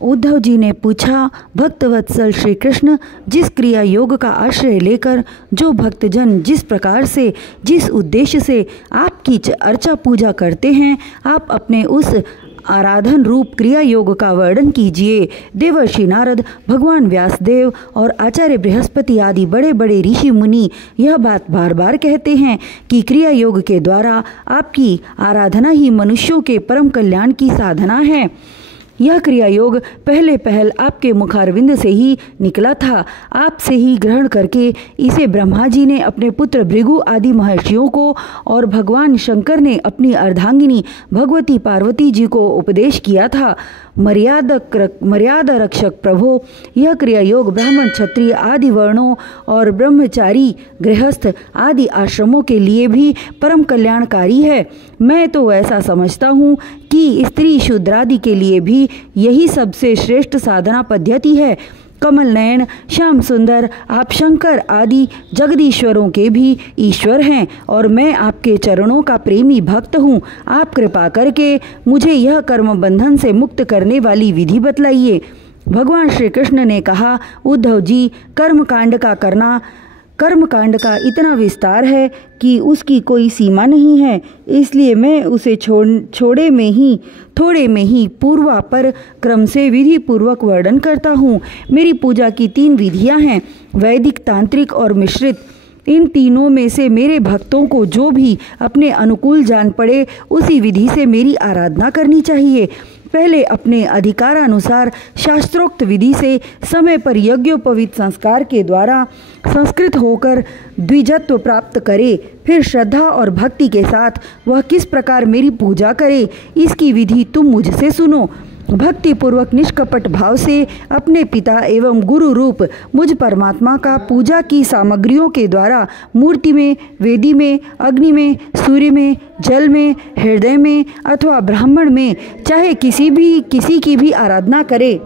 उद्धव जी ने पूछा, भक्तवत्सल श्री कृष्ण, जिस क्रिया योग का आश्रय लेकर जो भक्तजन जिस प्रकार से जिस उद्देश्य से आपकी अर्चा पूजा करते हैं, आप अपने उस आराधन रूप क्रिया योग का वर्णन कीजिए। देवर्षि नारद, भगवान व्यासदेव और आचार्य बृहस्पति आदि बड़े बड़े ऋषि मुनि यह बात बार बार कहते हैं कि क्रिया योग के द्वारा आपकी आराधना ही मनुष्यों के परम कल्याण की साधना है। यह क्रिया योग पहले पहल आपके मुखारविंद से ही निकला था। आपसे ही ग्रहण करके इसे ब्रह्मा जी ने अपने पुत्र भृगु आदि महर्षियों को और भगवान शंकर ने अपनी अर्धांगिनी भगवती पार्वती जी को उपदेश किया था। मर्यादा रक्षक प्रभो, यह क्रिया योग ब्राह्मण, क्षत्रिय आदि वर्णों और ब्रह्मचारी, गृहस्थ आदि आश्रमों के लिए भी परम कल्याणकारी है। मैं तो ऐसा समझता हूँ कि स्त्री शूद्रादि के लिए भी यही सबसे श्रेष्ठ साधना पद्धति है। कमल नयन, श्याम सुंदर, आप शंकर आदि जगदीश्वरों के भी ईश्वर हैं और मैं आपके चरणों का प्रेमी भक्त हूँ। आप कृपा करके मुझे यह कर्म बंधन से मुक्त करने वाली विधि बतलाइए। भगवान श्री कृष्ण ने कहा, उद्धव जी, कर्मकांड का इतना विस्तार है कि उसकी कोई सीमा नहीं है, इसलिए मैं उसे थोड़े में ही पूर्वापर क्रम से विधि पूर्वक वर्णन करता हूँ। मेरी पूजा की 3 विधियाँ हैं, वैदिक, तांत्रिक और मिश्रित। इन तीनों में से मेरे भक्तों को जो भी अपने अनुकूल जान पड़े उसी विधि से मेरी आराधना करनी चाहिए। पहले अपने अधिकारानुसार शास्त्रोक्त विधि से समय पर यज्ञोपवीत संस्कार के द्वारा संस्कृत होकर द्विजत्व प्राप्त करे। फिर श्रद्धा और भक्ति के साथ वह किस प्रकार मेरी पूजा करे, इसकी विधि तुम मुझसे सुनो। भक्ति पूर्वक निष्कपट भाव से अपने पिता एवं गुरु रूप मुझ परमात्मा का पूजा की सामग्रियों के द्वारा मूर्ति में, वेदी में, अग्नि में, सूर्य में, जल में, हृदय में अथवा ब्राह्मण में, चाहे किसी की भी आराधना करे।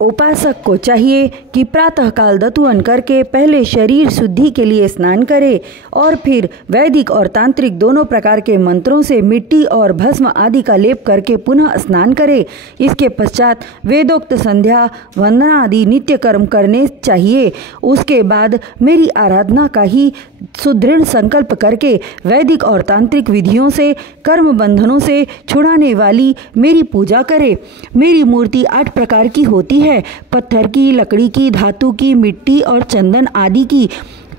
उपासक को चाहिए कि प्रातःकाल दतुअन करके पहले शरीर शुद्धि के लिए स्नान करे और फिर वैदिक और तांत्रिक दोनों प्रकार के मंत्रों से मिट्टी और भस्म आदि का लेप करके पुनः स्नान करे। इसके पश्चात वेदोक्त संध्या वंदना आदि नित्य कर्म करने चाहिए। उसके बाद मेरी आराधना का ही सुदृढ़ संकल्प करके वैदिक और तांत्रिक विधियों से कर्म बंधनों से छुड़ाने वाली मेरी पूजा करे। मेरी मूर्ति 8 प्रकार की होती है, पत्थर की, लकड़ी की, धातु की, मिट्टी और चंदन आदि की,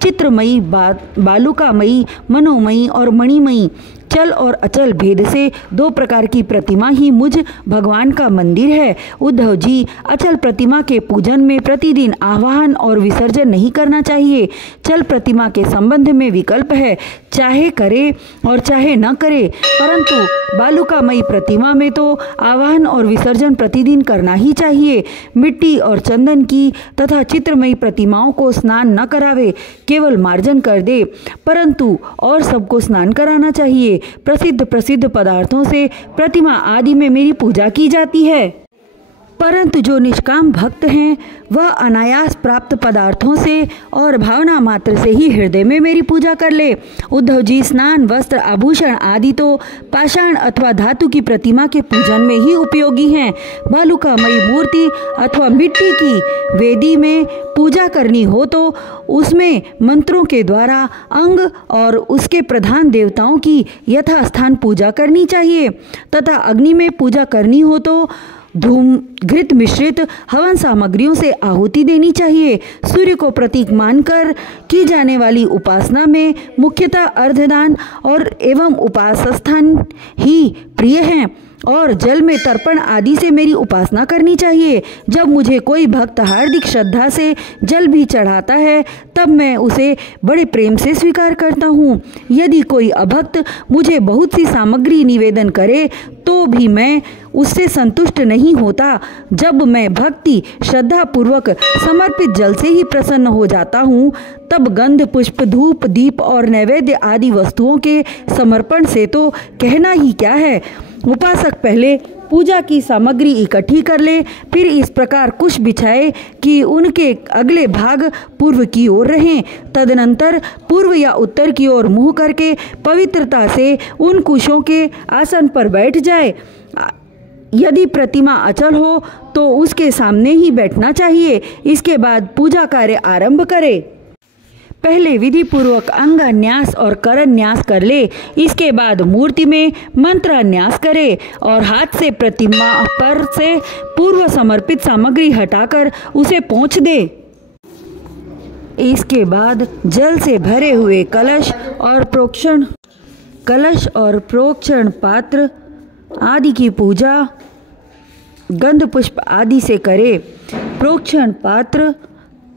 चित्रमयी, बालुकामयी, मनोमयी और मणिमयी। चल और अचल भेद से 2 प्रकार की प्रतिमा ही मुझ भगवान का मंदिर है। उद्धव जी, अचल प्रतिमा के पूजन में प्रतिदिन आवाहन और विसर्जन नहीं करना चाहिए। चल प्रतिमा के संबंध में विकल्प है, चाहे करे और चाहे न करे, परंतु बालुकामयी प्रतिमा में तो आवाहन और विसर्जन प्रतिदिन करना ही चाहिए। मिट्टी और चंदन की तथा चित्रमयी प्रतिमाओं को स्नान न करावे, केवल मार्जन कर दे, परंतु और सबको स्नान कराना चाहिए। प्रसिद्ध पदार्थों से प्रतिमा आदि में मेरी पूजा की जाती है, परंतु जो निष्काम भक्त हैं वह अनायास प्राप्त पदार्थों से और भावना मात्र से ही हृदय में मेरी पूजा कर ले। उद्धव जी, स्नान, वस्त्र, आभूषण आदि तो पाषाण अथवा धातु की प्रतिमा के पूजन में ही उपयोगी हैं। बालुकामयी मूर्ति अथवा मिट्टी की वेदी में पूजा करनी हो तो उसमें मंत्रों के द्वारा अंग और उसके प्रधान देवताओं की यथास्थान पूजा करनी चाहिए तथा अग्नि में पूजा करनी हो तो धूम घृत मिश्रित हवन सामग्रियों से आहुति देनी चाहिए। सूर्य को प्रतीक मानकर की जाने वाली उपासना में मुख्यतः अर्धदान और एवं उपासस्थान ही प्रिय हैं और जल में तर्पण आदि से मेरी उपासना करनी चाहिए। जब मुझे कोई भक्त हार्दिक श्रद्धा से जल भी चढ़ाता है तब मैं उसे बड़े प्रेम से स्वीकार करता हूँ। यदि कोई अभक्त मुझे बहुत सी सामग्री निवेदन करे तो भी मैं उससे संतुष्ट नहीं होता। जब मैं भक्ति श्रद्धा पूर्वक समर्पित जल से ही प्रसन्न हो जाता हूँ तब गंध, पुष्प, धूप, दीप और नैवेद्य आदि वस्तुओं के समर्पण से तो कहना ही क्या है। उपासक पहले पूजा की सामग्री इकट्ठी कर ले, फिर इस प्रकार कुश बिछाए कि उनके अगले भाग पूर्व की ओर रहें। तदनंतर पूर्व या उत्तर की ओर मुंह करके पवित्रता से उन कुशों के आसन पर बैठ जाए। यदि प्रतिमा अचल हो तो उसके सामने ही बैठना चाहिए। इसके बाद पूजा कार्य आरंभ करे। पहले विधि पूर्वक अंग न्यास और कर न्यास कर ले। इसके बाद मूर्ति में मंत्र न्यास करे और हाथ से प्रतिमा पर से पूर्व समर्पित सामग्री हटाकर उसे पोंछ दे। इसके बाद जल से भरे हुए कलश और प्रोक्षण पात्र आदि की पूजा गंध पुष्प आदि से करे। प्रोक्षण पात्र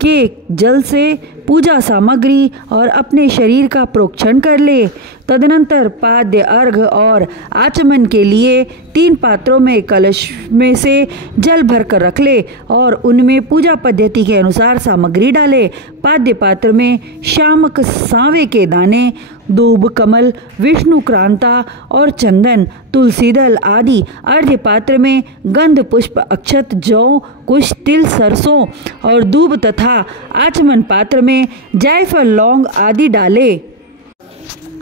के जल से पूजा सामग्री और अपने शरीर का प्रोक्षण कर ले। तदनंतर पाद्य अर्घ और आचमन के लिए 3 पात्रों में कलश में से जल भरकर रख ले और उनमें पूजा पद्धति के अनुसार सामग्री डाले। पाद्य पात्र में शामक सांवे के दाने, दूब, कमल, विष्णु क्रांता और चंदन, तुलसी दल आदि। अर्घ्य पात्र में गंध पुष्प, अक्षत, जौ, कुश, तिल, सरसों और दूब तथा आचमन पात्र में जायफल, लौंग आदि डाले।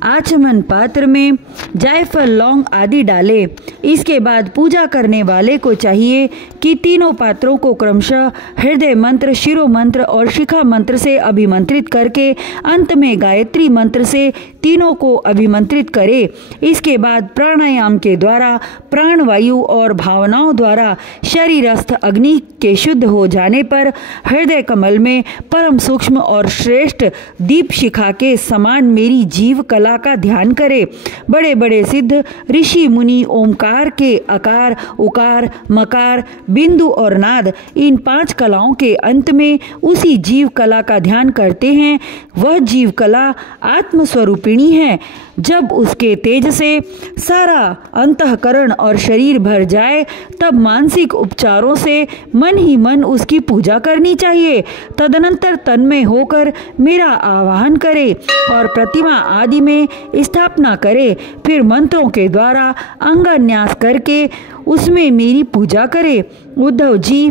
आचमन पात्र में जायफल, लौंग आदि डाले। इसके बाद पूजा करने वाले को चाहिए कि तीनों पात्रों को क्रमशः हृदय मंत्र, शिरो मंत्र और शिखा मंत्र से अभिमंत्रित करके अंत में गायत्री मंत्र से तीनों को अभिमंत्रित करे। इसके बाद प्राणायाम के द्वारा प्राणवायु और भावनाओं द्वारा शरीरस्थ अग्नि के शुद्ध हो जाने पर हृदय कमल में परम सूक्ष्म और श्रेष्ठ दीप शिखा के समान मेरी जीव कला का ध्यान करे। बड़े बड़े सिद्ध ऋषि मुनि ओमकार के अकार, उकार, मकार, बिंदु और नाद, इन 5 कलाओं के अंत में उसी जीव कला का ध्यान करते हैं। वह जीव कला आत्मस्वरूपिणी है। जब उसके तेज से सारा अंतःकरण और शरीर भर जाए तब मानसिक उपचारों से मन ही मन उसकी पूजा करनी चाहिए। तदनंतर तन्मय होकर मेरा आवाहन करे और प्रतिमा आदि में स्थापना करे। फिर मंत्रों के द्वारा अंगन्यास करके उसमें मेरी पूजा करे। उद्धव जी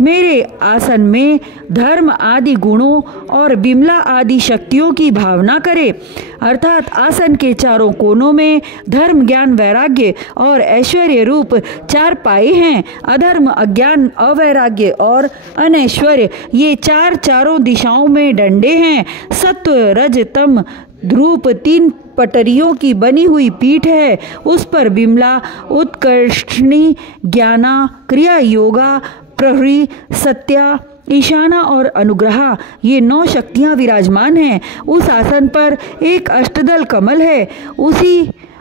मेरे आसन में धर्म आदि गुणों और बिमला आदि शक्तियों की भावना करे। अर्थात आसन के चारों कोनों में धर्म, ज्ञान, वैराग्य और ऐश्वर्य रूप 4 पाए हैं। अधर्म, अज्ञान, अवैराग्य और अनैश्वर्य ये चारों दिशाओं में डंडे हैं। सत्व, रज, तम रूप 3 पटरियों की बनी हुई पीठ है। उस पर बिमला, उत्कर्षणी, ज्ञाना, क्रिया, योगा, प्रहरी, सत्या, ईशाना और अनुग्रहा ये 9 शक्तियां विराजमान हैं। उस आसन पर एक अष्टदल कमल है।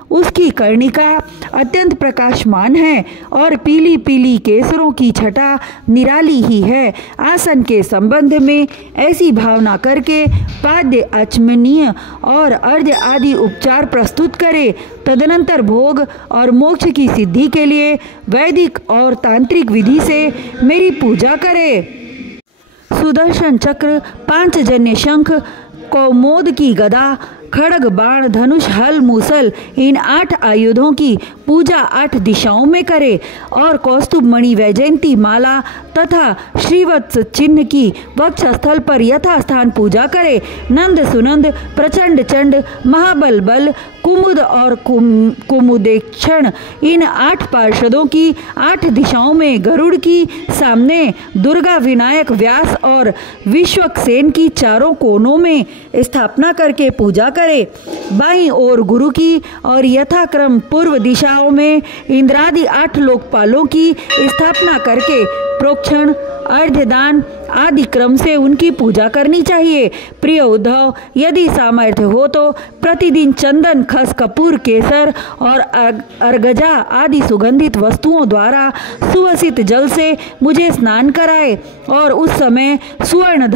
उसकी कर्णिका अत्यंत प्रकाशमान है और पीली पीली केसरों की छटा निराली ही है। आसन के संबंध में ऐसी भावना करके पाद्य, आचमनीय और अर्घ्य आदि उपचार प्रस्तुत करे। तदनंतर भोग और मोक्ष की सिद्धि के लिए वैदिक और तांत्रिक विधि से मेरी पूजा करे। सुदर्शन चक्र, 5 जन्य शंख, कौमोद की गदा, खड्ग, बाण, धनुष, हल, मूसल इन 8 आयुधों की पूजा 8 दिशाओं में करे और कौस्तुभ मणि, वैजयंती माला तथा श्रीवत्स चिन्ह की वक्षस्थल पर यथास्थान पूजा करे। नंद, सुनंद, प्रचंड चंड, महाबल बल, कुमुद और कुमुदेक्षण इन 8 पार्षदों की 8 दिशाओं में गरुड़ की सामने, दुर्गा, विनायक, व्यास और विश्वक्सेन की चारों कोनों में स्थापना करके पूजा करे। बाईं ओर गुरु की और यथाक्रम पूर्व दिशाओं में इंद्रादि 8 लोकपालों की स्थापना करके प्रोक्षण, अर्घ्यदान आदि क्रम से उनकी पूजा करनी चाहिए। प्रिय उद्धव, यदि सामर्थ्य हो तो प्रतिदिन चंदन, खस, कपूर, केसर और अर्गजा आदि सुगंधित वस्तुओं द्वारा सुवसित जल से मुझे स्नान कराए और उस समय स्वर्ण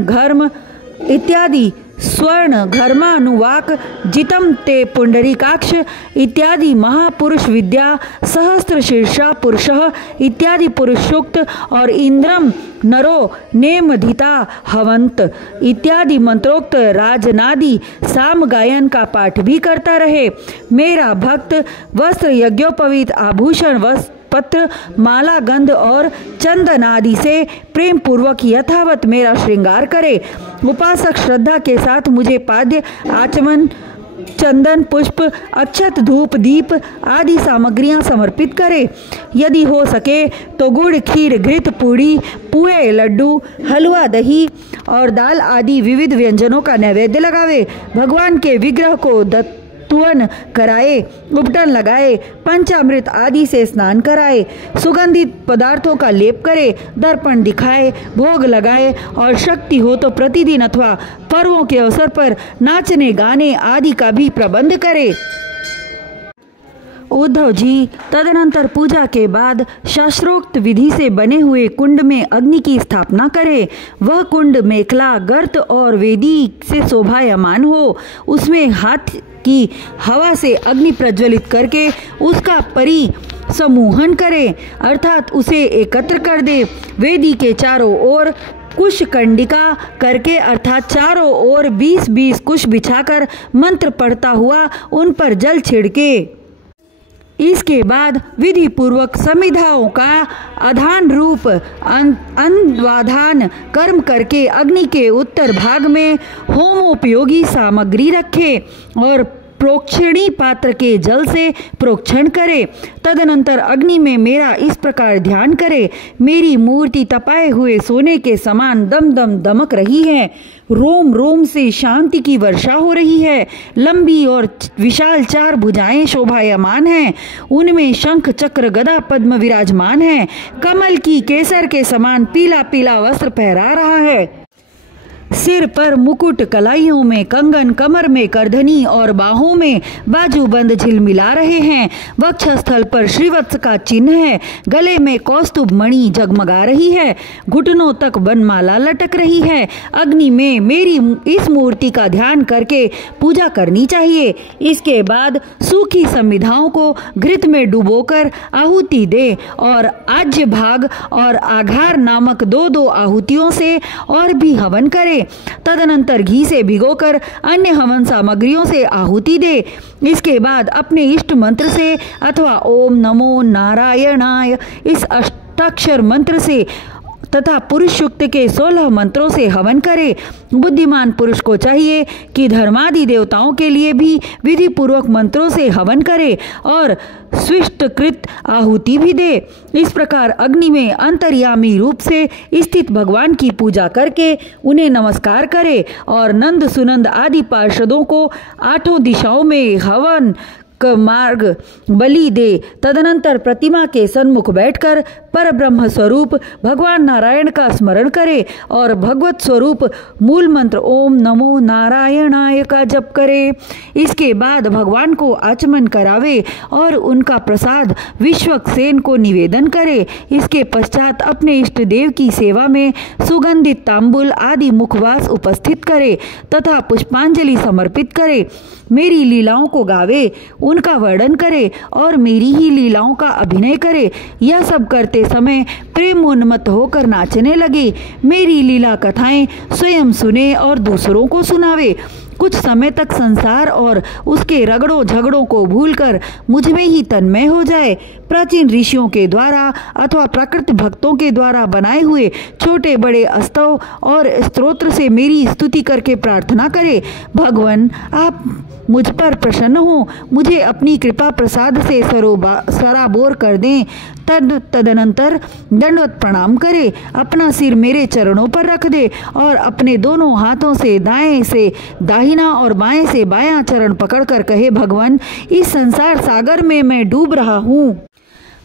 घर्म इत्यादि स्वर्ण घर्मानुवाक, जितम ते पुंडरीकाक्ष इत्यादि महापुरुष विद्या, सहस्त्र शीर्षा पुरुषः इत्यादि पुरुषोक्त और इंद्रम नरो नेमधिता हवंत इत्यादि मंत्रोक्त राजनादि साम गायन का पाठ भी करता रहे। मेरा भक्त वस्त्र, यज्ञोपवीत, आभूषण, वस्त्र, पत्र, माला, गंध और चंदन आदि से प्रेम पूर्वक यथावत मेरा श्रृंगार करे। उपासक श्रद्धा के साथ मुझे पाद्य, आचमन चंदन, पुष्प, अक्षत, धूप, दीप आदि सामग्रियां समर्पित करे। यदि हो सके तो गुड़, खीर, घृत, पूड़ी, पुए, लड्डू, हलवा, दही और दाल आदि विविध व्यंजनों का नैवेद्य लगावे। भगवान के विग्रह को तुअन कराए, उपटन लगाए, पंचामृत आदि से स्नान कराए, सुगंधित पदार्थों का लेप करे, दर्पण दिखाए, भोग लगाए और शक्ति हो तो प्रतिदिन अथवा पर्वों के अवसर पर नाचने गाने आदि का भी प्रबंध करे। उद्धव जी तदनंतर पूजा के बाद शास्त्रोक्त विधि से बने हुए कुंड में अग्नि की स्थापना करें। वह कुंड मेखला, गर्त और वेदी से शोभायमान हो। उसमें हाथ की हवा से अग्नि प्रज्वलित करके उसका परिसमूहन करे, अर्थात उसे एकत्र कर दे। वेदी के चारों ओर कुश कंडिका करके अर्थात चारों ओर 20-20 कुश बिछाकर मंत्र पढ़ता हुआ उन पर जल छिड़के। इसके बाद विधि पूर्वक समिधाओं का आधान रूप अन्वाधान कर्म करके अग्नि के उत्तर भाग में होमोपयोगी सामग्री रखे और प्रोक्षणी पात्र के जल से प्रोक्षण करे। तदनंतर अग्नि में मेरा इस प्रकार ध्यान करे, मेरी मूर्ति तपाए हुए सोने के समान दम दम दमक रही है, रोम रोम से शांति की वर्षा हो रही है। लंबी और विशाल 4 भुजाएं शोभायमान हैं, उनमें शंख, चक्र, गदा, पद्म विराजमान हैं। कमल की केसर के समान पीला पीला वस्त्र पहरा रहा है। सिर पर मुकुट, कलाइयों में कंगन, कमर में करधनी और बाहों में बाजूबंद झिलमिला रहे हैं। वक्षस्थल पर श्रीवत्स का चिन्ह है, गले में कौस्तुभ मणि जगमगा रही है, घुटनों तक वनमाला लटक रही है। अग्नि में मेरी इस मूर्ति का ध्यान करके पूजा करनी चाहिए। इसके बाद सूखी संविधाओं को घृत में डुबोकर आहुति दे और आज्य भाग और आघार नामक 2-2 आहुतियों से और भी हवन करे। तदनंतर घी से भिगोकर अन्य हवन सामग्रियों से आहुति दे। इसके बाद अपने इष्ट मंत्र से अथवा ओम नमो नारायणाय इस अष्टाक्षर मंत्र से तथा पुरुष सूक्त के 16 मंत्रों से हवन करे। बुद्धिमान पुरुष को चाहिए कि धर्मादि देवताओं के लिए भी विधि पूर्वक मंत्रों से हवन करे और स्विष्टकृत आहुति भी दे। इस प्रकार अग्नि में अंतर्यामी रूप से स्थित भगवान की पूजा करके उन्हें नमस्कार करे और नंद, सुनंद आदि पार्षदों को 8 दिशाओं में हवन मार्ग बलि दे। तदनंतर प्रतिमा के सन्मुख बैठकर परब्रह्म स्वरूप भगवान नारायण का स्मरण करे और भगवत स्वरूप मूल मंत्र ओम नमो नारायणाय का जप करे। इसके बाद भगवान को आचमन करावे और उनका प्रसाद विश्वक्सेन को निवेदन करे। इसके पश्चात अपने इष्ट देव की सेवा में सुगंधित तांबुल आदि मुखवास उपस्थित करे तथा पुष्पांजलि समर्पित करे। मेरी लीलाओं को गावे, उनका वर्णन करे और मेरी ही लीलाओं का अभिनय करे। यह सब करते समय प्रेम उन्मत्त होकर नाचने लगे। मेरी लीला कथाएं स्वयं सुने और दूसरों को सुनावे। कुछ समय तक संसार और उसके रगड़ों झगड़ों को भूलकर मुझ में ही तन्मय हो जाए। प्राचीन ऋषियों के द्वारा अथवा प्राकृत भक्तों के द्वारा बनाए हुए छोटे बड़े स्तव और स्तोत्र से मेरी स्तुति करके प्रार्थना करे। भगवान आप मुझ पर प्रसन्न हो, मुझे अपनी कृपा प्रसाद से सराबोर कर दें। तदनंतर दंडवत प्रणाम करे, अपना सिर मेरे चरणों पर रख दे और अपने दोनों हाथों से दाएं से दाहिना और बाएं से बायां चरण पकड़कर कहे, भगवान इस संसार सागर में मैं डूब रहा हूँ।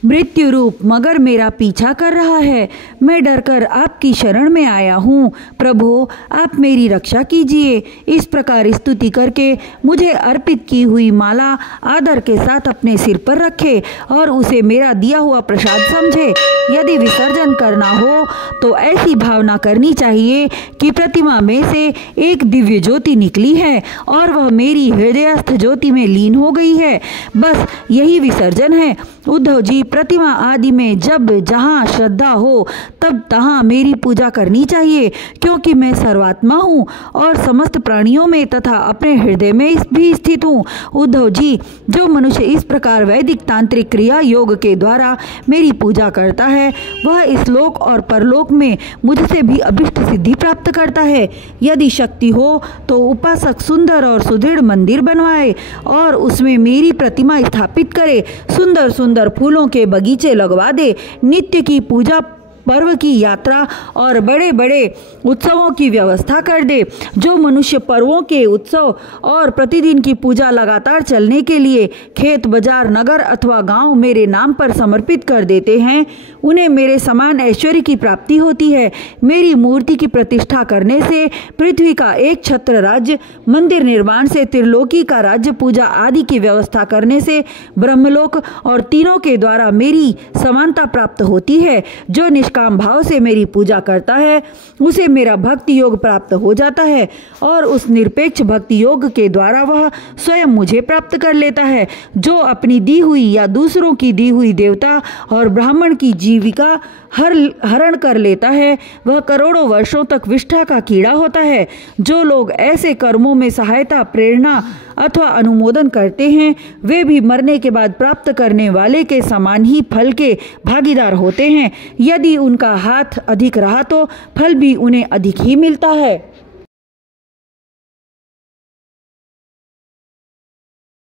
मृत्यु रूप मगर मेरा पीछा कर रहा है। मैं डरकर आपकी शरण में आया हूँ। प्रभु आप मेरी रक्षा कीजिए। इस प्रकार स्तुति करके मुझे अर्पित की हुई माला आदर के साथ अपने सिर पर रखे और उसे मेरा दिया हुआ प्रसाद समझे। यदि विसर्जन करना हो तो ऐसी भावना करनी चाहिए कि प्रतिमा में से एक दिव्य ज्योति निकली है और वह मेरी हृदयस्थ ज्योति में लीन हो गई है। बस यही विसर्जन है। उद्धव जी प्रतिमा आदि में जब जहाँ श्रद्धा हो तब तहाँ मेरी पूजा करनी चाहिए, क्योंकि मैं सर्वात्मा हूँ और समस्त प्राणियों में तथा अपने हृदय में भी स्थित हूँ। उद्धव जी जो मनुष्य इस प्रकार वैदिक तांत्रिक क्रिया योग के द्वारा मेरी पूजा करता है वह इस लोक और परलोक में मुझसे भी अभिष्ट सिद्धि प्राप्त करता है। यदि शक्ति हो तो उपासक सुंदर और सुदृढ़ मंदिर बनवाए और उसमें मेरी प्रतिमा स्थापित करे, सुंदर सुंदर फूलों के बगीचे लगवा दे, नित्य की पूजा पर्व की यात्रा और बड़े बड़े उत्सवों की व्यवस्था कर दे। जो मनुष्य पर्वों के उत्सव और प्रतिदिन की पूजा लगातार चलने के लिए खेत, बाजार, नगर अथवा गांव मेरे नाम पर समर्पित कर देते हैं, उन्हें मेरे समान ऐश्वर्य की प्राप्ति होती है। मेरी मूर्ति की प्रतिष्ठा करने से पृथ्वी का एक छत्र राज्य, मंदिर निर्माण से त्रिलोकी का राज्य, पूजा आदि की व्यवस्था करने से ब्रह्मलोक और तीनों के द्वारा मेरी समानता प्राप्त होती है। जो निष्काम भाव से मेरी पूजा करता है उसे मेरा भक्ति योग प्राप्त हो जाता है और उस निरपेक्ष भक्ति योग के द्वारा वह स्वयं मुझे प्राप्त कर लेता है। जो अपनी दी हुई या दूसरों की दी हुई देवता और ब्राह्मण की जीविका हरण कर लेता है वह करोड़ों वर्षों तक विष्ठा का कीड़ा होता है। जो लोग ऐसे कर्मों में सहायता, प्रेरणा अथवा अनुमोदन करते हैं वे भी मरने के बाद प्राप्त करने वाले के समान ही फल के भागीदार होते हैं। यदि उनका हाथ अधिक रहा तो फल भी उन्हें अधिक ही मिलता है।